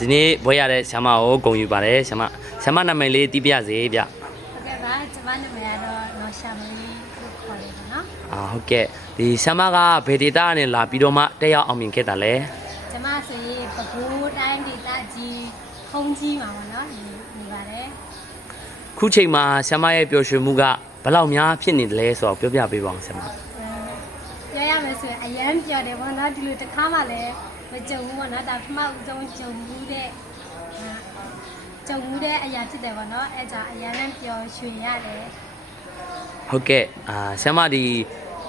ဒီနေ့ဘွဲရတဲ့ဆ iam မကိုဂုဏ်ယူပါတယ်ဆ iam မဆ iam မနာမည်လေးတီးပြစေဗျဟုတ်ကဲ့ပါကျမနာမည်ကတော့နော်ရှာမလေးလို့ခေါ်တယ်ပေါ့နော်ဟုတ်ကဲ့ဒီဆ iam မကဘယ်ဒေတာနဲ့လာပြီးတော့မှတက်ရောက်အောင်မြင်ခဲ့တာလဲကျမဆိုရင်ပဲခူးတိုင်းဒေသကြီးခုံးကြီးမှာပေါ့နော်နေပါတယ်ခုချိန်မှာဆ iam မရဲ့ပျော်ရွှင်မှုကဘယ်လောက်များဖြစ်နေတယ်လဲဆိုတော့ပြောပြပေးပါအောင်ဆ iam မပြောရမယ်ဆိုရင်အရန်ပျော်တယ်ပေါ့နော်ဒီလိုတစ်ခါမှလည်းမကြုံဘူးပေါ့နော်ဒါပထမဦးဆုံးကြုံမှုတဲ့အရာဖြစ်တယ်ပေါ့နော်အဲကြောင့်အရန်နဲ့ပျော်ရွှင်ရတယ်ဟုတ်ကဲ့ဆ iam မဒီ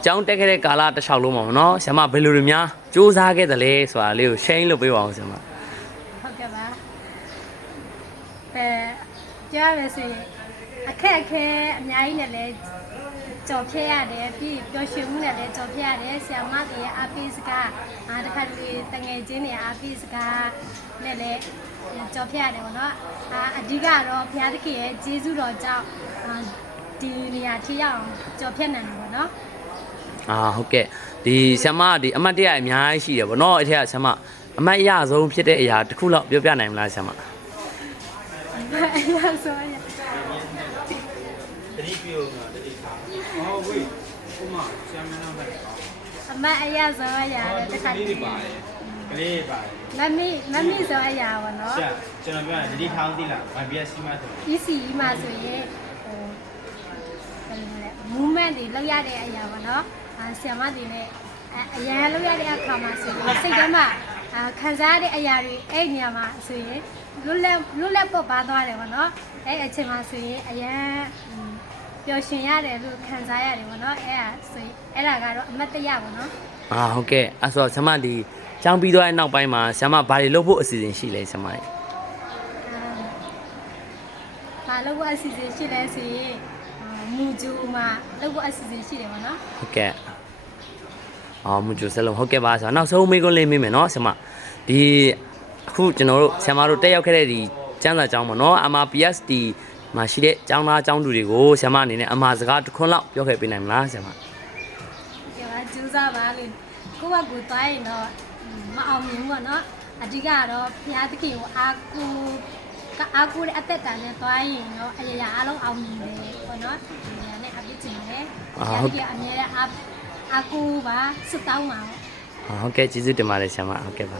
ကျောင်းတက်ခဲ့တဲ့ကာလတစ်လျှောက်လုံးပါပေါ့နော်ဆ iam မဘယ်လိုတွေများစူးစမ်းခဲ့တယ်လဲဆိုတာလေးကို share လုပ်ပေးပါအောင်ဆ iam မဟုတ်ကဲ့ပါပြောရမယ်ဆိုရင်အခက်အခဲအများကြီးနဲ့လည်းကြော်ဖြတ်ရတယ်ပြီးပျော်ရွှင်မှုနဲ့လည်းကြော်ဖြတ်ရတယ်ဆရာမတွေရဲ့အားပေးစကားတခါတလေတငယ်ချင်းတွေအားပေးစကားနဲ့လည်းကြော်ဖြတ်ရတယ်ပေါ့နော်အဓိကတော့ဘုရားသခင်ရဲ့ကျေးဇူးတော်ကြောင့်ဒီနေရာထိရောက်အောင်ကြော်ဖြတ်နိုင်တယ်ပေါ့နော်ဟုတ်ကဲ့ဒီဆ iam မဒီအမတ်တရအများကြီးရှိတယ်ပေါ့နော်အဲ့ထက်ကဆ iam မအမတ်အရဆုံးဖြစ်တဲ့အရာတစ်ခုလောက်ပြောပြနိုင်မလားဆ iam မအရဆုံးရတတိပြုံးတာတတိခါဝေးဥမာဆရာမနာပဲအမအရဆုံးရရတယ်တခါကလေးပါတယ်ကလေးပါတယ်မမီဆုံးအရာပေါ့နော်ဆရာကျွန်တော်ပြောတာတတိထောင်းသိလား IBS မှာဆို ECE မှာဆိုရင်movement တွေလောက်ရတဲ့အရာပေါ့နော်ဆရာမတွေနဲ့အရန်လောက်ရတဲ့အခါမှာဆိုရင်စိတ်ထဲမှာခံစားရတဲ့အရာတွေအဲ့နေရာမှာဆိုရင်လွတ်လပ်ပုတ်ပါသွားတယ်ပေါ့နော်အဲ့အချိန်မှာဆိုရင်အရန်ပျော်ရွှင်ရတယ်လို့ခံစားရတယ်ပေါ့နော်အဲ့ဒါကတော့အမတ်တရပေါ့နော်ဟုတ်ကဲ့အဲ့ဆိုဆ iam မဒီကျောင်းပြီးသွားတဲ့နောက်ပိုင်းမှာဆ iam မဘာတွေလုပ်ဖို့အစီအစဉ်ရှိလဲဆ iam မရေဘာလုပ်ဖို့အစီအစဉ်ရှိလဲဆိုရင်မူဂျူမှာလုပ်ဖို့အစီအစဉ်ရှိတယ်ပေါ့နော်ဟုတ်ကဲ့မူဂျူစလုံးဟုတ်ကဲ့ပါဆိုတော့နောက်ဆုံးမေးခွန်းလေးမေးမယ်နော်ဆ iam မဒီအခုကျွန်တော်တို့ဆ iam မတို့တက်ရောက်ခဲ့တဲ့ဒီကျန်းစာကျောင်းပေါ့နော် MRPSD မှာရှိတဲ့ကျောင်းသားကျောင်းသူတွေကိုဆ iam မအနေနဲ့အမှားစကားတစ်ခွန်းလောက်ပြောခဲ့ပေးနိုင်မလားဆ iam မကဲပါကျူးစားပါလေကိုယ့်ဘက်ကိုသွားရင်တော့မအောင်မြင်ဘူးပေါ့နော်အဓိကတော့ဘုရားသခင်ကိုအားကိုးတဲ့အသက်တာနဲ့သွားရင်တော့အရာအားလုံးအောင်မြင်တယ်ပေါ့နော်ဒီနေရာနဲ့အပြည့်ချင်တယ်ဘုရားသခင်အမြဲတမ်းအားကိုးပါစွတ်တောင်းပါဟုတ်ကဲ့ကျေးဇူးတင်ပါတယ်ဆ iam မဟုတ်ကဲ့ပါ